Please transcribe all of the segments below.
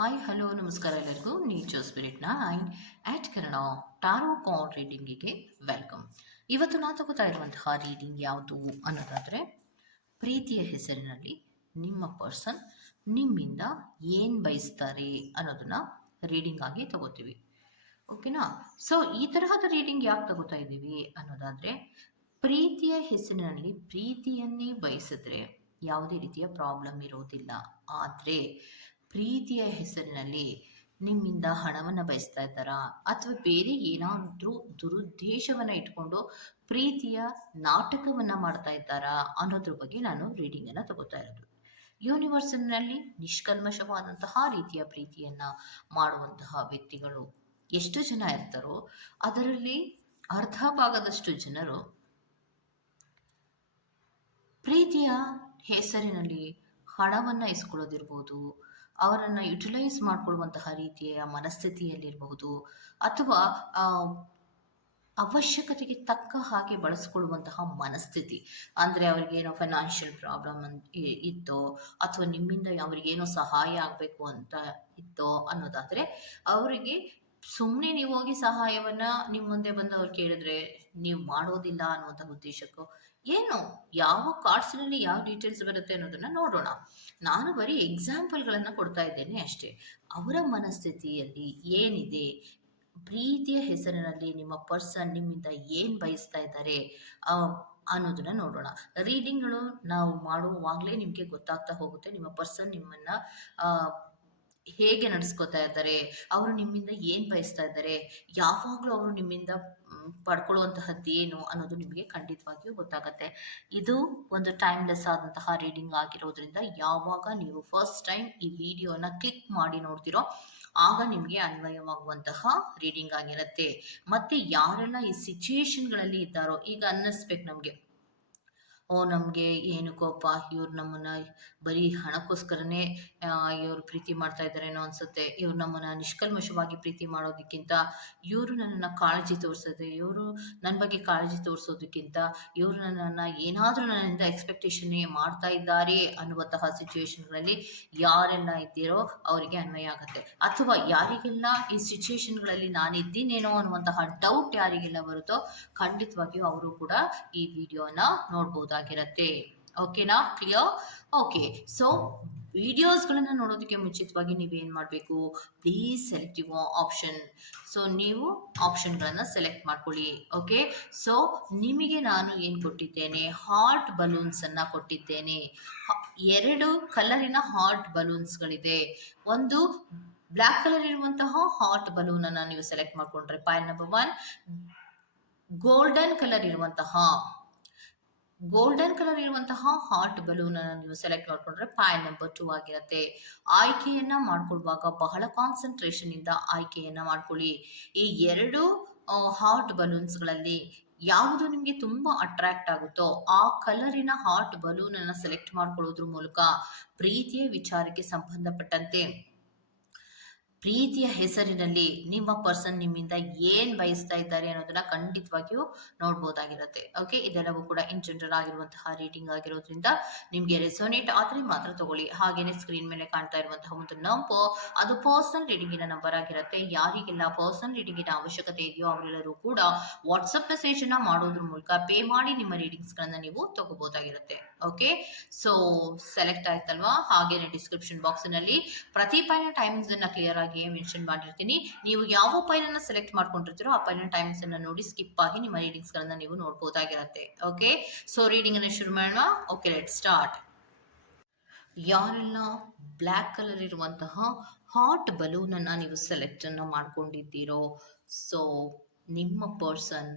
Hi hello ನಮಸ್ಕಾರ ಎಲ್ಲರಿಗೂ nature ಸ್ಪಿರಿಟ್ನ ಆ್ಯಟ್ ಕನ್ನಡ ಟಾರೋ ಕಾರ್ಡ್ ರೀಡಿಂಗಿಗೆ ವೆಲ್ಕಮ್. ಇವತ್ತು ನಾನು ತಗೋತಾ ಇರುವಂತಹ ರೀಡಿಂಗ್ ಯಾವುದು ಅನ್ನೋದಾದರೆ, ಪ್ರೀತಿಯ ಹೆಸರಿನಲ್ಲಿ ನಿಮ್ಮ ಪರ್ಸನ್ ನಿಮ್ಮಿಂದ ಏನು ಬಯಸ್ತಾರೆ ಅನ್ನೋದನ್ನ ರೀಡಿಂಗ್ ಆಗಿ ತಗೋತೀವಿ. ಓಕೆನಾ? ಸೊ ಈ ತರಹದ ರೀಡಿಂಗ್ ಯಾಕೆ ತಗೋತಾ ಇದ್ದೀವಿ ಅನ್ನೋದಾದರೆ, ಪ್ರೀತಿಯ ಹೆಸರಿನಲ್ಲಿ ಪ್ರೀತಿಯನ್ನೇ ಬಯಸಿದ್ರೆ ಯಾವುದೇ ರೀತಿಯ ಪ್ರಾಬ್ಲಮ್ ಇರೋದಿಲ್ಲ. ಆದರೆ ಪ್ರೀತಿಯ ಹೆಸರಿನಲ್ಲಿ ನಿಮ್ಮಿಂದ ಹಣವನ್ನು ಬಯಸ್ತಾ ಇದ್ದಾರಾ ಅಥವಾ ಬೇರೆ ಏನಾದರೂ ದುರುದ್ದೇಶವನ್ನು ಇಟ್ಕೊಂಡು ಪ್ರೀತಿಯ ನಾಟಕವನ್ನು ಮಾಡ್ತಾ ಇದ್ದಾರಾ ಅನ್ನೋದ್ರ ಬಗ್ಗೆ ನಾನು ರೀಡಿಂಗನ್ನು ತಗೋತಾ ಇರೋದು. ಯೂನಿವರ್ಸ್ನಲ್ಲಿ ನಿಷ್ಕಲ್ಮಶವಾದಂತಹ ರೀತಿಯ ಪ್ರೀತಿಯನ್ನು ಮಾಡುವಂತಹ ವ್ಯಕ್ತಿಗಳು ಎಷ್ಟು ಜನ ಇರ್ತಾರೋ ಅದರಲ್ಲಿ ಅರ್ಧ ಭಾಗದಷ್ಟು ಜನರು ಪ್ರೀತಿಯ ಹೆಸರಿನಲ್ಲಿ ಹಣವನ್ನು ಇಸ್ಕೊಳ್ಳೋದಿರ್ಬೋದು, ಅವರನ್ನು ಯುಟಿಲೈಸ್ ಮಾಡಿಕೊಳ್ಳುವಂತಹ ರೀತಿಯ ಮನಸ್ಥಿತಿಯಲ್ಲಿರಬಹುದು, ಅಥವಾ ಅವಶ್ಯಕತೆಗೆ ತಕ್ಕ ಹಾಗೆ ಬಳಸ್ಕೊಳ್ಳುವಂತಹ ಮನಸ್ಥಿತಿ. ಅಂದರೆ ಅವ್ರಿಗೇನೋ ಫೈನಾನ್ಷಿಯಲ್ ಪ್ರಾಬ್ಲಮ್ ಇತ್ತೋ ಅಥವಾ ನಿಮ್ಮಿಂದ ಅವ್ರಿಗೇನೋ ಸಹಾಯ ಆಗಬೇಕು ಅಂತ ಇತ್ತೋ ಅನ್ನೋದಾದರೆ, ಅವರಿಗೆ ಸುಮ್ಮನೆ ನೀವು ಹೋಗಿ ಸಹಾಯವನ್ನು ನಿಮ್ಮ ಮುಂದೆ ಬಂದು ಅವ್ರು ಕೇಳಿದ್ರೆ ನೀವು ಮಾಡೋದಿಲ್ಲ ಅನ್ನುವಂಥ ಉದ್ದೇಶಕ್ಕೋ ಏನು, ಯಾವ ಕಾರ್ಡ್ಸ್ನಲ್ಲಿ ಯಾವ ಡೀಟೇಲ್ಸ್ ಬರುತ್ತೆ ಅನ್ನೋದನ್ನು ನೋಡೋಣ. ನಾನು ಬರೀ ಎಕ್ಸಾಂಪಲ್ಗಳನ್ನು ಕೊಡ್ತಾ ಇದ್ದೇನೆ ಅಷ್ಟೇ. ಅವರ ಮನಸ್ಥಿತಿಯಲ್ಲಿ ಏನಿದೆ, ಪ್ರೀತಿಯ ಹೆಸರಿನಲ್ಲಿ ನಿಮ್ಮ ಪರ್ಸನ್ ನಿಮ್ಮಿಂದ ಏನು ಬಯಸ್ತಾ ಇದ್ದಾರೆ ಅನ್ನೋದನ್ನ ನೋಡೋಣ. ರೀಡಿಂಗ್ಗಳು ನಾವು ಮಾಡುವಾಗಲೇ ನಿಮಗೆ ಗೊತ್ತಾಗ್ತಾ ಹೋಗುತ್ತೆ ನಿಮ್ಮ ಪರ್ಸನ್ ನಿಮ್ಮನ್ನು ಹೇಗೆ ನಡೆಸ್ಕೋತಾ ಇದ್ದಾರೆ, ಅವರು ನಿಮ್ಮಿಂದ ಏನು ಬಯಸ್ತಾ ಇದ್ದಾರೆ, ಯಾವಾಗಲೂ ಅವರು ನಿಮ್ಮಿಂದ ಪಡ್ಕೊಳ್ಳುವಂತಹದ್ದು ಏನು ಅನ್ನೋದು ನಿಮಗೆ ಖಂಡಿತವಾಗಿಯೂ ಗೊತ್ತಾಗುತ್ತೆ. ಇದು ಒಂದು ಟೈಮ್ಲೆಸ್ ಆದಂತಹ ರೀಡಿಂಗ್ ಆಗಿರೋದ್ರಿಂದ ಯಾವಾಗ ನೀವು ಫಸ್ಟ್ ಟೈಮ್ ಈ ವಿಡಿಯೋನ ಕ್ಲಿಕ್ ಮಾಡಿ ನೋಡ್ತಿರೋ ಆಗ ನಿಮಗೆ ಅನ್ವಯವಾಗುವಂತಹ ರೀಡಿಂಗ್ ಆಗಿರುತ್ತೆ. ಮತ್ತೆ ಯಾರೆಲ್ಲ ಈ ಸಿಚುಯೇಷನ್ಗಳಲ್ಲಿ ಇದ್ದಾರೋ, ಈಗ ಅನ್ನಿಸ್ಬೇಕು ನಮಗೆ, ನಮಗೆ ಏನಕ್ಕೋಪ್ಪ ಇವ್ರು ನಮ್ಮನ್ನು ಬರೀ ಹಣಕ್ಕೋಸ್ಕರನೇ ಇವರು ಪ್ರೀತಿ ಮಾಡ್ತಾ ಇದ್ದಾರೇನೋ ಅನಿಸುತ್ತೆ, ಇವ್ರು ನಮ್ಮನ್ನು ನಿಷ್ಕಲ್ಮಶವಾಗಿ ಪ್ರೀತಿ ಮಾಡೋದಕ್ಕಿಂತ ಇವರು ನನ್ನನ್ನು ಕಾಳಜಿ ತೋರಿಸೋದು, ಇವರು ನನ್ನ ಬಗ್ಗೆ ಕಾಳಜಿ ತೋರಿಸೋದಕ್ಕಿಂತ ಇವರು ನನ್ನನ್ನು ಏನಾದರೂ ನನ್ನಿಂದ ಎಕ್ಸ್ಪೆಕ್ಟೇಷನ್ ಮಾಡ್ತಾ ಇದ್ದಾರೆ ಅನ್ನುವಂತಹ ಸಿಚುವೇಶನ್ಗಳಲ್ಲಿ ಯಾರೆಲ್ಲ ಇದ್ದೀರೋ ಅವರಿಗೆ ಅನ್ವಯ ಆಗುತ್ತೆ. ಅಥವಾ ಯಾರಿಗೆಲ್ಲ ಈ ಸಿಚುವೇಶನ್ಗಳಲ್ಲಿ ನಾನು ಇದ್ದೀನೇನೋ ಅನ್ನುವಂತಹ ಡೌಟ್ ಯಾರಿಗೆಲ್ಲ ಬರುತ್ತೋ ಖಂಡಿತವಾಗಿಯೂ ಅವರು ಕೂಡ ಈ ವಿಡಿಯೋನ ನೋಡ್ಬೋದಾಗಿರತ್ತೆ. ಓಕೆನಾ? ಕ್ಲಿಯರ್? ಓಕೆ. ಸೊ ವಿಡಿಯೋಸ್ಗಳನ್ನು ನೋಡೋದಕ್ಕೆ ಮುಂಚಿತವಾಗಿ ನೀವೇನು ಮಾಡಬೇಕು, please select your option. So ನೀವು ಆಪ್ಷನ್ಗಳನ್ನು ಸೆಲೆಕ್ಟ್ ಮಾಡ್ಕೊಳ್ಳಿ. ಓಕೆ. ಸೊ ನಿಮಗೆ ನಾನು ಏನು ಕೊಟ್ಟಿದ್ದೇನೆ, ಹಾರ್ಟ್ ಬಲೂನ್ಸನ್ನು ಕೊಟ್ಟಿದ್ದೇನೆ. 2 ಕಲರಿನ ಹಾರ್ಟ್ ಬಲೂನ್ಸ್ಗಳಿದೆ. ಒಂದು ಬ್ಲ್ಯಾಕ್ ಕಲರ್ ಇರುವಂತಹ ಹಾರ್ಟ್ ಬಲೂನ್ ಅನ್ನು ನೀವು ಸೆಲೆಕ್ಟ್ ಮಾಡ್ಕೊಂಡ್ರೆ ಪಾಯಿಂಟ್ ನಂಬರ್ 1. ಗೋಲ್ಡನ್ ಕಲರ್ ಇರುವಂತಹ ಹಾರ್ಟ್ ಬಲೂನ್ ಅನ್ನು ನೀವು ಸೆಲೆಕ್ಟ್ ಮಾಡ್ಕೊಂಡ್ರೆ ಪಾಯಿಂಟ್ ನಂಬರ್ 2 ಆಗಿರುತ್ತೆ. ಆಯ್ಕೆಯನ್ನ ಮಾಡ್ಕೊಳ್ಳುವಾಗ ಬಹಳ ಕಾನ್ಸಂಟ್ರೇಷನ್ ಇಂದ ಆಯ್ಕೆಯನ್ನ ಮಾಡ್ಕೊಳ್ಳಿ. ಈ 2 ಹಾರ್ಟ್ ಬಲೂನ್ಸ್ಗಳಲ್ಲಿ ಯಾವುದು ನಿಮಗೆ ತುಂಬಾ ಅಟ್ರಾಕ್ಟ್ ಆಗುತ್ತೋ ಆ ಕಲರಿನ ಹಾರ್ಟ್ ಬಲೂನ್ ಅನ್ನು ಸೆಲೆಕ್ಟ್ ಮಾಡ್ಕೊಳ್ಳೋದ್ರ ಮೂಲಕ ಪ್ರೀತಿಯ ವಿಚಾರಕ್ಕೆ ಸಂಬಂಧಪಟ್ಟಂತೆ ಪ್ರೀತಿಯ ಹೆಸರಿನಲ್ಲಿ ನಿಮ್ಮ ಪರ್ಸನ್ ನಿಮ್ಮಿಂದ ಏನು ಬಯಸ್ತಾ ಇದ್ದಾರೆ ಅನ್ನೋದನ್ನ ಖಂಡಿತವಾಗಿಯೂ ನೋಡ್ಬೋದಾಗಿರುತ್ತೆ. ಓಕೆ. ಇದೆಲ್ಲವೂ ಕೂಡ ಇನ್ ಜನರಲ್ ಆಗಿರುವಂತಹ ರೀಡಿಂಗ್ ಆಗಿರೋದ್ರಿಂದ ನಿಮಗೆ ರೆಸೋನೇಟ್ ಆದರೆ ಮಾತ್ರ ತಗೊಳ್ಳಿ. ಹಾಗೇನೆ ಸ್ಕ್ರೀನ್ ಮೇಲೆ ಕಾಣ್ತಾ ಇರುವಂತಹ ಒಂದು ನಂಬರ್, ಅದು ಪರ್ಸನಲ್ ರೀಡಿಂಗಿನ ನಂಬರ್ ಆಗಿರುತ್ತೆ. ಯಾರಿಗೆಲ್ಲ ಪರ್ಸನಲ್ ರೀಡಿಂಗಿನ ಅವಶ್ಯಕತೆ ಇದೆಯೋ ಅವರೆಲ್ಲರೂ ಕೂಡ ವಾಟ್ಸಪ್ ಮೆಸೇಜ್ ಅನ್ನ ಮಾಡೋದ್ರ ಮೂಲಕ ಪೇ ಮಾಡಿ ನಿಮ್ಮ ರೀಡಿಂಗ್ಸ್ ಗಳನ್ನ ನೀವು ತಗೋಬಹುದಾಗಿರುತ್ತೆ. ಓಕೆ. ಸೊ ಸೆಲೆಕ್ಟ್ ಆಯ್ತಲ್ವಾ? ಹಾಗೇನೆ ಡಿಸ್ಕ್ರಿಪ್ಷನ್ ಬಾಕ್ಸ್ ನಲ್ಲಿ ಪ್ರತಿ ಪೈನ ಟೈಮಿಂಗ್ಸ್ ಅನ್ನ ಕ್ಲಿಯರ್ ಆಗಿ ಮೆನ್ಷನ್ ಮಾಡಿರ್ತೀನಿ. ನೀವು ಯಾವ ಫೈಲ್ ಅನ್ನ ಸೆಲೆಕ್ಟ್ ಮಾಡ್ಕೊಂಡಿರ್ತೀರೋ ಆ ಫೈಲ್ ಟೈಮ್ಸ್ ಅನ್ನ ನೋಡಿ ಸ್ಕಿಪ್ ಆಗಿ ನಿಮ್ಮ ರೀಡಿಂಗ್ಸ್ ಗಳನ್ನ ನೀವು ನೋಡಬಹುದಾಗಿರುತ್ತೆ. ಓಕೆ. ಸೊ ರೀಡಿಂಗ್ ಅನ್ನ ಶುರು ಮಾಡೋಣ. Okay, let start. ಯಾರೆಲ್ಲ ಬ್ಲ್ಯಾಕ್ ಕಲರ್ ಇರುವಂತಹ ಹಾರ್ಟ್ ಬಲೂನ್ ಅನ್ನ ನೀವು ಸೆಲೆಕ್ಟ್ ಅನ್ನ ಮಾಡ್ಕೊಂಡಿದ್ದೀರೋ, ಸೊ ನಿಮ್ಮ ಪರ್ಸನ್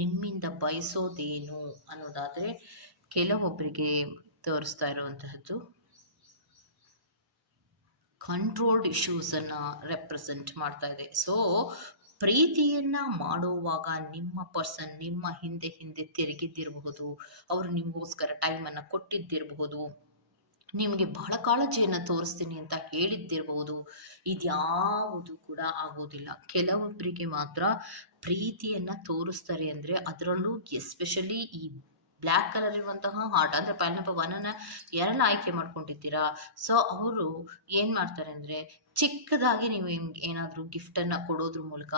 ನಿಮ್ಮಿಂದ ಬಯಸೋದೇನು ಅನ್ನೋದಾದ್ರೆ ಕೆಲವೊಬ್ಬರಿಗೆ ತೋರಿಸ್ತಾ ಇರುವಂತಹದ್ದು ಕಂಟ್ರೋಲ್ಡ್ ಇಶ್ಯೂಸನ್ನು ರೆಪ್ರೆಸೆಂಟ್ ಮಾಡ್ತಾ ಇದೆ. ಸೊ ಪ್ರೀತಿಯನ್ನು ಮಾಡುವಾಗ ನಿಮ್ಮ ಪರ್ಸನ್ ನಿಮ್ಮ ಹಿಂದೆ ತಿರುಗಿದ್ದಿರಬಹುದು, ಅವರು ನಿಮಗೋಸ್ಕರ ಟೈಮನ್ನು ಕೊಟ್ಟಿದ್ದಿರಬಹುದು, ನಿಮಗೆ ಬಹಳ ಕಾಳಜಿಯನ್ನು ತೋರಿಸ್ತೀನಿ ಅಂತ ಹೇಳಿದ್ದಿರಬಹುದು. ಇದ್ಯಾವುದು ಕೂಡ ಆಗೋದಿಲ್ಲ. ಕೆಲವೊಬ್ಬರಿಗೆ ಮಾತ್ರ ಪ್ರೀತಿಯನ್ನು ತೋರಿಸ್ತಾರೆ. ಅಂದರೆ ಅದರಲ್ಲೂ ಎಸ್ಪೆಷಲಿ ಈ ಬ್ಲ್ಯಾಕ್ ಕಲರ್ ಇರುವಂತಹ ಹಾರ್ಟ್ ಅಂದರೆ ಪೈಲ್ ನಂಬರ್ 1 ಯಾರೆಲ್ಲ ಆಯ್ಕೆ ಮಾಡ್ಕೊಂಡಿದ್ದೀರಾ, ಸೊ ಅವರು ಏನು ಮಾಡ್ತಾರೆ ಅಂದರೆ ಚಿಕ್ಕದಾಗಿ ನೀವು ಏನಾದರೂ ಗಿಫ್ಟನ್ನು ಕೊಡೋದ್ರ ಮೂಲಕ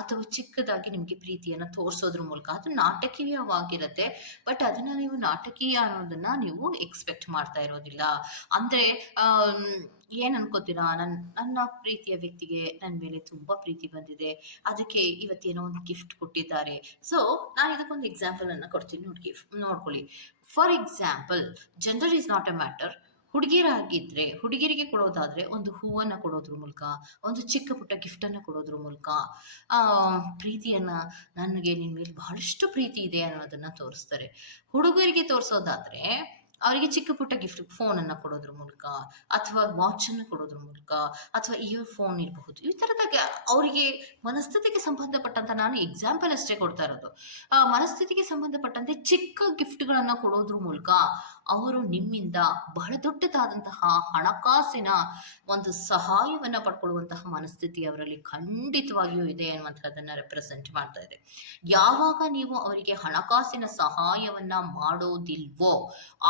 ಅಥವಾ ಚಿಕ್ಕದಾಗಿ ನಿಮಗೆ ಪ್ರೀತಿಯನ್ನು ತೋರಿಸೋದ್ರ ಮೂಲಕ, ಅದು ನಾಟಕೀಯವಾಗಿರುತ್ತೆ. ಬಟ್ ಅದನ್ನು ನೀವು ನಾಟಕೀಯ ಅನ್ನೋದನ್ನು ನೀವು ಎಕ್ಸ್ಪೆಕ್ಟ್ ಮಾಡ್ತಾ ಇರೋದಿಲ್ಲ. ಅಂದರೆ ಏನು ಅನ್ಕೋತೀರಾ, ನನ್ನ ಪ್ರೀತಿಯ ವ್ಯಕ್ತಿಗೆ ನನ್ನ ಮೇಲೆ ತುಂಬ ಪ್ರೀತಿ ಬಂದಿದೆ, ಅದಕ್ಕೆ ಇವತ್ತೇನೋ ಒಂದು ಗಿಫ್ಟ್ ಕೊಟ್ಟಿದ್ದಾರೆ. ಸೊ ನಾನು ಇದಕ್ಕೊಂದು ಎಕ್ಸಾಂಪಲನ್ನು ಕೊಡ್ತೀನಿ, ನೋಡ್ಕೊಳ್ಳಿ. For example, gender is not a matter. ಹುಡುಗಿಯರಾಗಿದ್ದರೆ ಹುಡುಗಿಯರಿಗೆ ಕೊಡೋದಾದರೆ ಒಂದು ಹೂವನ್ನು ಕೊಡೋದ್ರ ಮೂಲಕ, ಒಂದು ಚಿಕ್ಕ ಪುಟ್ಟ ಗಿಫ್ಟನ್ನು ಕೊಡೋದ್ರ ಮೂಲಕ ಪ್ರೀತಿಯನ್ನು, ನನಗೆ ನಿನ್ನ ಮೇಲೆ ಬಹಳಷ್ಟು ಪ್ರೀತಿ ಇದೆ ಅನ್ನೋದನ್ನು ತೋರಿಸ್ತಾರೆ. ಹುಡುಗರಿಗೆ ತೋರಿಸೋದಾದರೆ ಅವರಿಗೆ ಚಿಕ್ಕ ಪುಟ್ಟ ಗಿಫ್ಟ್, ಫೋನನ್ನು ಕೊಡೋದ್ರ ಮೂಲಕ ಅಥವಾ ವಾಚನ್ನು ಕೊಡೋದ್ರ ಮೂಲಕ ಅಥವಾ ಇಯರ್ ಫೋನ್ ಇರಬಹುದು. ಈ ಥರದಾಗ ಅವರಿಗೆ ಮನಸ್ಥಿತಿಗೆ ಸಂಬಂಧಪಟ್ಟಂತ, ನಾನು ಎಕ್ಸಾಂಪಲ್ ಅಷ್ಟೇ ಕೊಡ್ತಾ ಇರೋದು, ಮನಸ್ಥಿತಿಗೆ ಸಂಬಂಧಪಟ್ಟಂತೆ ಚಿಕ್ಕ ಗಿಫ್ಟ್ಗಳನ್ನು ಕೊಡೋದ್ರ ಮೂಲಕ ಅವರು ನಿಮ್ಮಿಂದ ಬಹಳ ದೊಡ್ಡದಾದಂತಹ ಹಣಕಾಸಿನ ಒಂದು ಸಹಾಯವನ್ನು ಪಡ್ಕೊಳ್ಳುವಂತಹ ಮನಸ್ಥಿತಿ ಅವರಲ್ಲಿ ಖಂಡಿತವಾಗಿಯೂ ಇದೆ ಅನ್ನುವಂಥದ್ದನ್ನು ರೆಪ್ರೆಸೆಂಟ್ ಮಾಡ್ತಾ ಇದೆ. ಯಾವಾಗ ನೀವು ಅವರಿಗೆ ಹಣಕಾಸಿನ ಸಹಾಯವನ್ನ ಮಾಡೋದಿಲ್ವೋ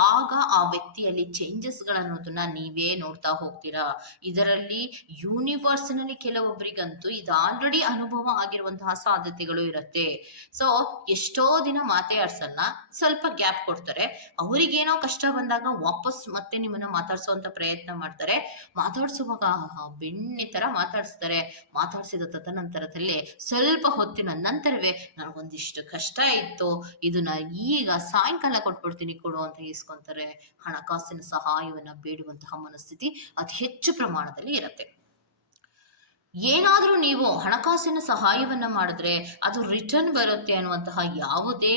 ಆಗ ಆ ವ್ಯಕ್ತಿಯಲ್ಲಿ ಚೇಂಜಸ್ಗಳನ್ನೋದನ್ನ ನೀವೇ ನೋಡ್ತಾ ಹೋಗ್ತೀರಾ. ಇದರಲ್ಲಿ ಯೂನಿವರ್ಸ್ನಲ್ಲಿ ಕೆಲವೊಬ್ಬರಿಗಂತೂ ಇದು ಆಲ್ರೆಡಿ ಅನುಭವ ಆಗಿರುವಂತಹ ಸಾಧ್ಯತೆಗಳು ಇರುತ್ತೆ. ಸೊ ಎಷ್ಟೋ ದಿನ ಮಾತಾಡ್ಸಲ್ಲ, ಸ್ವಲ್ಪ ಗ್ಯಾಪ್ ಕೊಡ್ತಾರೆ, ಅವರಿಗೇನೋ ಕಷ್ಟ ಬಂದಾಗ ವಾಪಸ್ ಮತ್ತೆ ನಿಮ್ಮನ್ನ ಮಾತಾಡ್ಸೋಂತ ಪ್ರಯತ್ನ ಮಾಡ್ತಾರೆ. ಮಾತಾಡ್ಸುವಾಗ ಬೆಣ್ಣೆ ತರ ಮಾತಾಡಿಸ್ತಾರೆ. ಮಾತಾಡ್ಸಿದ ತದನಂತರದಲ್ಲಿ ಸ್ವಲ್ಪ ಹೊತ್ತಿನ ನಂತರವೇ ನನಗೊಂದಿಷ್ಟು ಕಷ್ಟ ಇತ್ತು, ಇದನ್ನ ಈಗ ಸಾಯಂಕಾಲ ಕೊಟ್ಬಿಡ್ತೀನಿ ಕೊಡು ಅಂತ ಇಸ್ಕೊಂತಾರೆ. ಹಣಕಾಸಿನ ಸಹಾಯವನ್ನ ಬೇಡುವಂತಹ ಮನಸ್ಥಿತಿ ಅತಿ ಹೆಚ್ಚು ಪ್ರಮಾಣದಲ್ಲಿ ಇರುತ್ತೆ. ಏನಾದರೂ ನೀವು ಹಣಕಾಸಿನ ಸಹಾಯವನ್ನ ಮಾಡಿದ್ರೆ ಅದು ರಿಟರ್ನ್ ಬರುತ್ತೆ ಅನ್ನುವಂತಹ ಯಾವುದೇ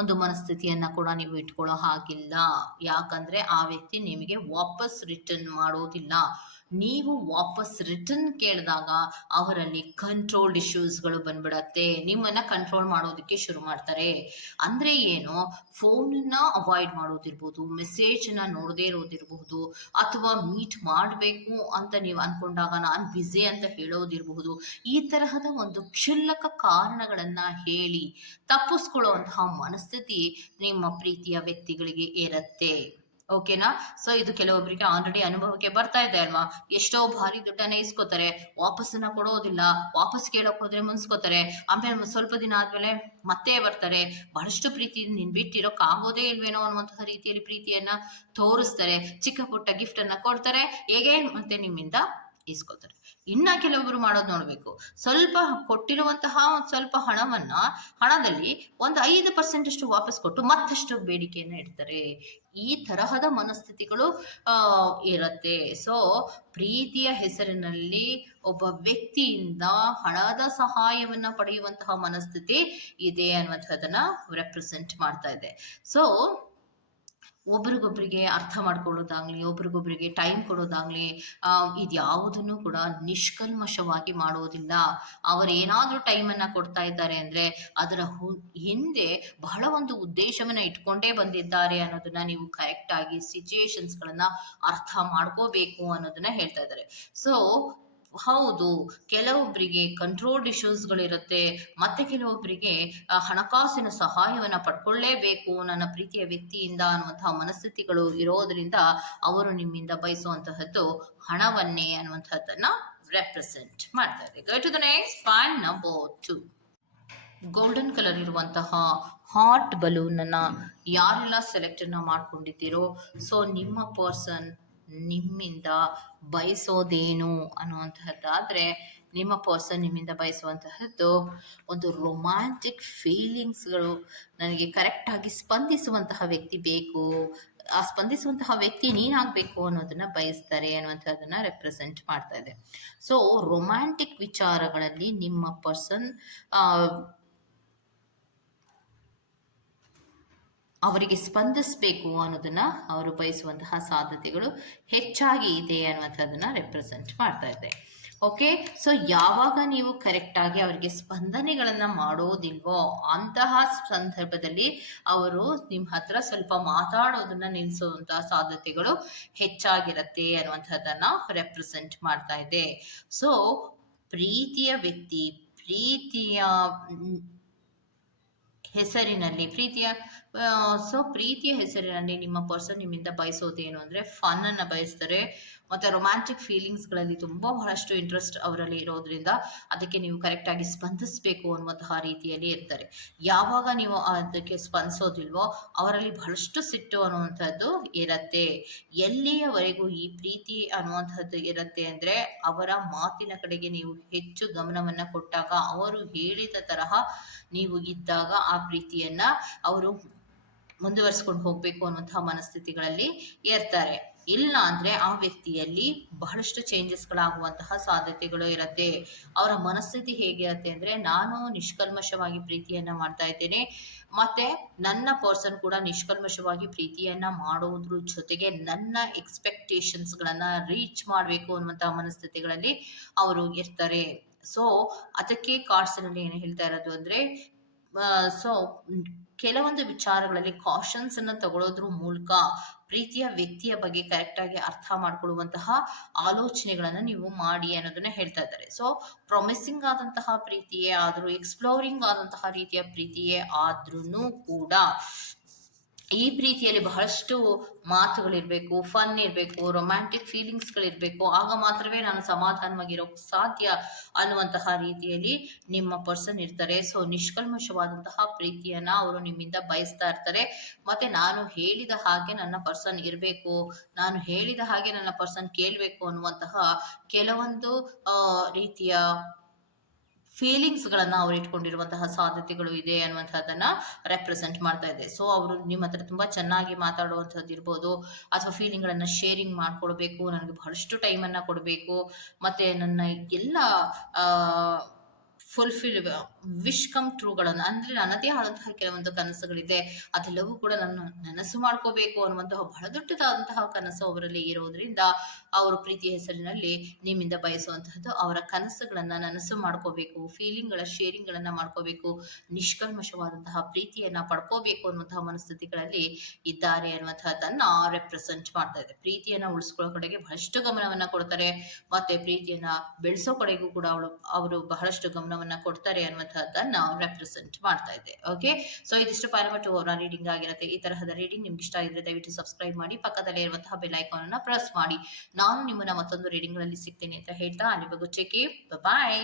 ಒಂದು ಮನಸ್ಥಿತಿಯನ್ನ ಕೂಡ ನೀವು ಇಟ್ಕೊಳ್ಳೋ ಹಾಗಿಲ್ಲ. ಯಾಕಂದ್ರೆ ಆ ವ್ಯಕ್ತಿ ನಿಮಗೆ ವಾಪಸ್ ರಿಟರ್ನ್ ಮಾಡೋದಿಲ್ಲ. ನೀವು ವಾಪಸ್ ರಿಟರ್ನ್ ಕೇಳಿದಾಗ ಅವರಲ್ಲಿ ಕಂಟ್ರೋಲ್ಡ್ ಇಶ್ಯೂಸ್ಗಳು ಬಂದ್ಬಿಡತ್ತೆ, ನಿಮ್ಮನ್ನ ಕಂಟ್ರೋಲ್ ಮಾಡೋದಕ್ಕೆ ಶುರು ಮಾಡ್ತಾರೆ. ಅಂದ್ರೆ ಏನು, ಫೋನನ್ನ ಅವಾಯ್ಡ್ ಮಾಡೋದಿರ್ಬೋದು, ಮೆಸೇಜ್ನ ನೋಡದೇ ಇರೋದಿರಬಹುದು, ಅಥವಾ ಮೀಟ್ ಮಾಡಬೇಕು ಅಂತ ನೀವು ಅನ್ಕೊಂಡಾಗ ನಾನು ಬ್ಯುಸಿ ಅಂತ ಹೇಳೋದಿರಬಹುದು. ಈ ತರಹದ ಒಂದು ಕ್ಷುಲ್ಲಕ ಕಾರಣಗಳನ್ನ ಹೇಳಿ ತಪ್ಪಿಸ್ಕೊಳ್ಳುವಂತಹ ಮನಸ್ಥಿತಿ ನಿಮ್ಮ ಪ್ರೀತಿಯ ವ್ಯಕ್ತಿಗಳಿಗೆ ಇರತ್ತೆ. ಓಕೆನಾ? ಸೊ ಇದು ಕೆಲವೊಬ್ಬರಿಗೆ ಆಲ್ರೆಡಿ ಅನುಭವಕ್ಕೆ ಬರ್ತಾ ಇದೆ ಅಲ್ವಾ. ಎಷ್ಟೋ ಭಾರಿ ದುಡ್ಡನ್ನ ಇಸ್ಕೋತಾರೆ, ವಾಪಸ್ಸನ್ನ ಕೊಡೋದಿಲ್ಲ, ವಾಪಸ್ ಕೇಳಕ್ ಹೋದ್ರೆ ಮುನ್ಸ್ಕೋತಾರೆ, ಆಮೇಲೆ ಸ್ವಲ್ಪ ದಿನ ಆದ್ಮೇಲೆ ಮತ್ತೆ ಬರ್ತಾರೆ, ಬಹಳಷ್ಟು ಪ್ರೀತಿ, ನಿನ್ ಬಿಟ್ಟಿರೋಕ್ ಆಗೋದೇ ಇಲ್ವೇನೋ ಅನ್ನುವಂತಹ ರೀತಿಯಲ್ಲಿ ಪ್ರೀತಿಯನ್ನ ತೋರಿಸ್ತಾರೆ, ಚಿಕ್ಕ ಪುಟ್ಟ ಗಿಫ್ಟ್ ಅನ್ನ ಕೊಡ್ತಾರೆ, ಹೇಗೆ ಮತ್ತೆ ನಿಮ್ಮಿಂದ ಇಸ್ಕೋತಾರೆ. ಇನ್ನ ಕೆಲವೊಬ್ರು ಮಾಡೋದು ನೋಡ್ಬೇಕು, ಸ್ವಲ್ಪ ಕೊಟ್ಟಿರುವಂತಹ ಸ್ವಲ್ಪ ಹಣದಲ್ಲಿ ಒಂದು 5% ಅಷ್ಟು ವಾಪಸ್ ಕೊಟ್ಟು ಮತ್ತಷ್ಟು ಬೇಡಿಕೆಯನ್ನ ಇಡ್ತಾರೆ. ಈ ತರಹದ ಮನಸ್ಥಿತಿಗಳು ಇರತ್ತೆ. ಸೊ ಪ್ರೀತಿಯ ಹೆಸರಿನಲ್ಲಿ ಒಬ್ಬ ವ್ಯಕ್ತಿಯಿಂದ ಹಣದ ಸಹಾಯವನ್ನ ಪಡೆಯುವಂತಹ ಮನಸ್ಥಿತಿ ಇದೆ ಅನ್ನುವಂಥದ್ದನ್ನ ರೆಪ್ರೆಸೆಂಟ್ ಮಾಡ್ತಾ ಇದೆ. ಸೊ ಒಬ್ರಿಗೊಬ್ರಿಗೆ ಅರ್ಥ ಮಾಡ್ಕೊಳ್ಳೋದಾಗ್ಲಿ, ಒಬ್ರಿಗೊಬ್ರಿಗೆ ಟೈಮ್ ಕೊಡೋದಾಗ್ಲಿ, ಇದ್ಯಾವುದನ್ನು ಕೂಡ ನಿಷ್ಕಲ್ಮಶವಾಗಿ ಮಾಡೋದಿಲ್ಲ. ಅವರೇನಾದ್ರೂ ಟೈಮನ್ನು ಕೊಡ್ತಾ ಇದ್ದಾರೆ ಅಂದ್ರೆ ಅದರ ಹಿಂದೆ ಬಹಳ ಒಂದು ಉದ್ದೇಶವನ್ನ ಇಟ್ಕೊಂಡೇ ಬಂದಿದ್ದಾರೆ ಅನ್ನೋದನ್ನ ನೀವು ಕರೆಕ್ಟ್ ಆಗಿ ಸಿಚುಯೇಷನ್ಸ್ಗಳನ್ನ ಅರ್ಥ ಮಾಡ್ಕೋಬೇಕು ಅನ್ನೋದನ್ನ ಹೇಳ್ತಾ ಇದ್ದಾರೆ. ಸೊ ಹೌದು, ಕೆಲವೊಬ್ಬರಿಗೆ ಕಂಟ್ರೋಲ್ಡ್ ಇಶ್ಯೂಸ್ಗಳಿರುತ್ತೆ, ಮತ್ತೆ ಕೆಲವೊಬ್ಬರಿಗೆ ಹಣಕಾಸಿನ ಸಹಾಯವನ್ನ ಪಡ್ಕೊಳ್ಳೇಬೇಕು ನನ್ನ ಪ್ರೀತಿಯ ವ್ಯಕ್ತಿಯಿಂದ ಅನ್ನುವಂತಹ ಮನಸ್ಥಿತಿಗಳು ಇರೋದ್ರಿಂದ ಅವರು ನಿಮ್ಮಿಂದ ಬಯಸುವಂತಹದ್ದು ಹಣವನ್ನೇ ಅನ್ನುವಂಥದ್ದನ್ನ ರೆಪ್ರೆಸೆಂಟ್ ಮಾಡ್ತಾ ಇದೆ. Go to the next point number 2. Golden colour ಇರುವಂತಹ ಹಾರ್ಟ್ ಬಲೂನ್ ಅನ್ನ ಯಾರೆಲ್ಲ ಸೆಲೆಕ್ಟ್ ಅನ್ನ ಮಾಡ್ಕೊಂಡಿದ್ದೀರೋ, ಸೊ ನಿಮ್ಮ ಪರ್ಸನ್ ನಿಮ್ಮಿಂದ ಬಯಸೋದೇನು ಅನ್ನುವಂತಹದ್ದಾದ್ರೆ, ನಿಮ್ಮ ಪರ್ಸನ್ ನಿಮ್ಮಿಂದ ಬಯಸುವಂತಹದ್ದು ಒಂದು ರೊಮ್ಯಾಂಟಿಕ್ ಫೀಲಿಂಗ್ಸ್ಗಳು, ನನಗೆ ಕರೆಕ್ಟಾಗಿ ಸ್ಪಂದಿಸುವಂತಹ ವ್ಯಕ್ತಿ ಬೇಕು, ಆ ಸ್ಪಂದಿಸುವಂತಹ ವ್ಯಕ್ತಿ ನೀನಾಗಬೇಕು ಅನ್ನೋದನ್ನ ಬಯಸ್ತಾರೆ ಅನ್ನುವಂಥದ್ದನ್ನ ರೆಪ್ರೆಸೆಂಟ್ ಮಾಡ್ತಾ ಇದೆ. ಸೊ ರೊಮ್ಯಾಂಟಿಕ್ ವಿಚಾರಗಳಲ್ಲಿ ನಿಮ್ಮ ಪರ್ಸನ್ ಅವರಿಗೆ ಸ್ಪಂದಿಸಬೇಕು ಅನ್ನೋದನ್ನ ಅವರು ಬಯಸುವಂತಹ ಸಾಧ್ಯತೆಗಳು ಹೆಚ್ಚಾಗಿ ಇದೆ ಅನ್ನುವಂಥದ್ದನ್ನ ರೆಪ್ರೆಸೆಂಟ್ ಮಾಡ್ತಾ ಇದೆ. ಓಕೆ, ಸೊ ಯಾವಾಗ ನೀವು ಕರೆಕ್ಟಾಗಿ ಅವರಿಗೆ ಸ್ಪಂದನೆಗಳನ್ನ ಮಾಡೋದಿಲ್ವೋ ಅಂತಹ ಸಂದರ್ಭದಲ್ಲಿ ಅವರು ನಿಮ್ಮ ಹತ್ರ ಸ್ವಲ್ಪ ಮಾತಾಡೋದನ್ನ ನಿಲ್ಲಿಸುವಂತಹ ಸಾಧ್ಯತೆಗಳು ಹೆಚ್ಚಾಗಿರುತ್ತೆ ಅನ್ನುವಂಥದ್ದನ್ನ ರೆಪ್ರೆಸೆಂಟ್ ಮಾಡ್ತಾ ಇದೆ. ಸೊ ಪ್ರೀತಿಯ ವ್ಯಕ್ತಿ ಪ್ರೀತಿಯ ಹೆಸರಿನಲ್ಲಿ, ಪ್ರೀತಿಯ ಸೊ ಪ್ರೀತಿಯ ಹೆಸರಿನಲ್ಲಿ ನಿಮ್ಮ ಪರ್ಸನ್ ನಿಮ್ಮಿಂದ ಬಯಸೋದೇನು ಅಂದರೆ ಫನ್ನನ್ನು ಬಯಸ್ತಾರೆ ಮತ್ತು ರೊಮ್ಯಾಂಟಿಕ್ ಫೀಲಿಂಗ್ಸ್ಗಳಲ್ಲಿ ತುಂಬ ಬಹಳಷ್ಟು ಇಂಟ್ರೆಸ್ಟ್ ಅವರಲ್ಲಿ ಇರೋದ್ರಿಂದ ಅದಕ್ಕೆ ನೀವು ಕರೆಕ್ಟಾಗಿ ಸ್ಪಂದಿಸಬೇಕು ಅನ್ನುವಂತಹ ರೀತಿಯಲ್ಲಿ ಇರ್ತಾರೆ. ಯಾವಾಗ ನೀವು ಅದಕ್ಕೆ ಸ್ಪಂದಿಸೋದಿಲ್ವೋ ಅವರಲ್ಲಿ ಬಹಳಷ್ಟು ಸಿಟ್ಟು ಅನ್ನುವಂಥದ್ದು ಇರತ್ತೆ. ಎಲ್ಲಿಯವರೆಗೂ ಈ ಪ್ರೀತಿ ಅನ್ನುವಂಥದ್ದು ಇರತ್ತೆ ಅಂದರೆ ಅವರ ಮಾತಿನ ಕಡೆಗೆ ನೀವು ಹೆಚ್ಚು ಗಮನವನ್ನು ಕೊಟ್ಟಾಗ, ಅವರು ಹೇಳಿದ ತರಹ ನೀವು ಇದ್ದಾಗ ಆ ಪ್ರೀತಿಯನ್ನ ಅವರು ಮುಂದುವರಿಸ್ಕೊಂಡು ಹೋಗಬೇಕು ಅನ್ನುವಂತಹ ಮನಸ್ಥಿತಿಗಳಲ್ಲಿ ಇರ್ತಾರೆ. ಇಲ್ಲ ಅಂದ್ರೆ ಆ ವ್ಯಕ್ತಿಯಲ್ಲಿ ಬಹಳಷ್ಟು ಚೇಂಜಸ್ಗಳಾಗುವಂತಹ ಸಾಧ್ಯತೆಗಳು ಇರುತ್ತೆ. ಅವರ ಮನಸ್ಥಿತಿ ಹೇಗಿರುತ್ತೆ ಅಂದ್ರೆ, ನಾನು ನಿಷ್ಕಲ್ಮಶವಾಗಿ ಪ್ರೀತಿಯನ್ನ ಮಾಡ್ತಾ ಇದ್ದೇನೆ, ಮತ್ತೆ ನನ್ನ ಪರ್ಸನ್ ಕೂಡ ನಿಷ್ಕಲ್ಮಶವಾಗಿ ಪ್ರೀತಿಯನ್ನ ಮಾಡೋದ್ರ ಜೊತೆಗೆ ನನ್ನ ಎಕ್ಸ್ಪೆಕ್ಟೇಷನ್ಸ್ಗಳನ್ನ ರೀಚ್ ಮಾಡಬೇಕು ಅನ್ನುವಂತಹ ಮನಸ್ಥಿತಿಗಳಲ್ಲಿ ಅವರು ಇರ್ತಾರೆ. ಸೊ ಅದಕ್ಕೆ ಕಾರ್ಡ್ಸ್ನಲ್ಲಿ ಏನು ಹೇಳ್ತಾ ಇರೋದು ಅಂದ್ರೆ, ಸೊ ಕೆಲವೊಂದು ವಿಚಾರಗಳಲ್ಲಿ ಕಾಷನ್ಸ್ ಅನ್ನು ತಗೊಳ್ಳೋದ್ರ ಮೂಲಕ ಪ್ರೀತಿಯ ವ್ಯಕ್ತಿಯ ಬಗ್ಗೆ ಕರೆಕ್ಟ್ ಆಗಿ ಅರ್ಥ ಮಾಡ್ಕೊಳ್ಳುವಂತಹ ಆಲೋಚನೆಗಳನ್ನ ನೀವು ಮಾಡಿ ಅನ್ನೋದನ್ನ ಹೇಳ್ತಾ ಇದ್ದಾರೆ. ಸೊ ಪ್ರಾಮಿಸಿಂಗ್ ಆದಂತಹ ಪ್ರೀತಿಯೇ ಆದ್ರೂ, ಎಕ್ಸ್ಪ್ಲೋರಿಂಗ್ ಆದಂತಹ ರೀತಿಯ ಪ್ರೀತಿಯೇ ಆದ್ರೂ ಕೂಡ ಈ ಪ್ರೀತಿಯಲ್ಲಿ ಬಹಳಷ್ಟು ಮಾತುಗಳಿರ್ಬೇಕು, ಫನ್ ಇರಬೇಕು, ರೊಮ್ಯಾಂಟಿಕ್ ಫೀಲಿಂಗ್ಸ್ಗಳಿರ್ಬೇಕು. ಆಗ ಮಾತ್ರವೇ ನಾನು ಸಮಾಧಾನವಾಗಿರೋಕೆ ಸಾಧ್ಯ ಅನ್ನುವಂತಹ ರೀತಿಯಲ್ಲಿ ನಿಮ್ಮ ಪರ್ಸನ್ ಇರ್ತಾರೆ. ಸೊ ನಿಷ್ಕಲ್ಮಶವಾದಂತಹ ಪ್ರೀತಿಯನ್ನ ಅವರು ನಿಮ್ಮಿಂದ ಬಯಸ್ತಾ ಇರ್ತಾರೆ. ಮತ್ತೆ ನಾನು ಹೇಳಿದ ಹಾಗೆ ನನ್ನ ಪರ್ಸನ್ ಇರಬೇಕು, ನಾನು ಹೇಳಿದ ಹಾಗೆ ನನ್ನ ಪರ್ಸನ್ ಕೇಳಬೇಕು ಅನ್ನುವಂತಹ ಕೆಲವೊಂದು ರೀತಿಯ ಫೀಲಿಂಗ್ಸ್ಗಳನ್ನ ಅವ್ರು ಇಟ್ಕೊಂಡಿರುವಂತಹ ಸಾಧ್ಯತೆಗಳು ಇದೆ ಅನ್ನುವಂಥದ್ದನ್ನ ರೆಪ್ರೆಸೆಂಟ್ ಮಾಡ್ತಾ ಇದೆ. ಸೊ ಅವರು ನಿಮ್ಮ ಹತ್ರ ತುಂಬಾ ಚೆನ್ನಾಗಿ ಮಾತಾಡುವಂಥದ್ದು ಇರ್ಬೋದು, ಅಥವಾ ಫೀಲಿಂಗ್ಗಳನ್ನ ಶೇರಿಂಗ್ ಮಾಡ್ಕೊಳ್ಬೇಕು, ನನಗೆ ಬಹಳಷ್ಟು ಟೈಮನ್ನು ಕೊಡಬೇಕು, ಮತ್ತೆ ನನ್ನ ಎಲ್ಲ ಫುಲ್ಫಿಲ್ ವಿಶ್ ಕಮ್ ಟ್ರೂಗಳನ್ನು, ಅಂದ್ರೆ ನನ್ನದೇ ಆದಂತಹ ಕೆಲವೊಂದು ಕನಸುಗಳಿದೆ, ಅದೆಲ್ಲವೂ ಕೂಡ ನನ್ನ ನನಸು ಮಾಡ್ಕೋಬೇಕು ಅನ್ನುವಂತಹ ಬಹಳ ದೊಡ್ಡದಾದಂತಹ ಕನಸು ಅವರಲ್ಲಿ ಇರೋದ್ರಿಂದ ಅವರು ಪ್ರೀತಿಯ ಹೆಸರಿನಲ್ಲಿ ನಿಮ್ಮಿಂದ ಬಯಸುವಂತಹದ್ದು ಅವರ ಕನಸುಗಳನ್ನ ನನಸು ಮಾಡ್ಕೋಬೇಕು, ಫೀಲಿಂಗ್ಗಳ ಶೇರಿಂಗ್ಗಳನ್ನ ಮಾಡ್ಕೋಬೇಕು, ನಿಷ್ಕಲ್ಮಶವಾದಂತಹ ಪ್ರೀತಿಯನ್ನ ಪಡ್ಕೋಬೇಕು ಅನ್ನುವಂತಹ ಮನಸ್ಥಿತಿಗಳಲ್ಲಿ ಇದ್ದಾರೆ ಅನ್ನುವಂತಹದ್ದನ್ನ ರೆಪ್ರೆಸೆಂಟ್ ಮಾಡ್ತಾ ಇದೆ. ಪ್ರೀತಿಯನ್ನ ಉಳಿಸ್ಕೊಳ್ಳೋ ಕಡೆಗೆ ಬಹಳಷ್ಟು ಗಮನವನ್ನ ಕೊಡ್ತಾರೆ, ಮತ್ತೆ ಪ್ರೀತಿಯನ್ನ ಬೆಳೆಸೋ ಕಡೆಗೂ ಕೂಡ ಅವರು ಬಹಳಷ್ಟು ಗಮನವನ್ನ ಕೊಡ್ತಾರೆ ಅನ್ನುವಂತಹದ್ದನ್ನ ರೆಪ್ರೆಸೆಂಟ್ ಮಾಡ್ತಾ ಇದೆ. ಓಕೆ, ಸೊ ಇದಿಷ್ಟು ಪಾರಮಟ್ಟು ಅವರ ರೀಡಿಂಗ್ ಆಗಿರುತ್ತೆ. ಈ ತರಹದ ರೀಡಿಂಗ್ ನಿಮ್ಗೆ ಇಷ್ಟ ಆಗಿದ್ರೆ ದಯವಿಟ್ಟು ಸಬ್ಸ್ಕ್ರೈಬ್ ಮಾಡಿ, ಪಕ್ಕದಲ್ಲೇ ಇರುವಂತಹ ಬೆಲ್ ಐಕಾನ್ ಅನ್ನ ಪ್ರೆಸ್ ಮಾಡಿ. ನಾನು ನಿಮ್ಮನ್ನ ಮತ್ತೊಂದು ರೀಡಿಂಗ್ ಗಳಲ್ಲಿ ಸಿಗ್ತೇನೆ ಅಂತ ಹೇಳ್ತಾ ಅಲ್ಲಿವರೆಗೂ ಚೆಕ್. ಬಾಯ್.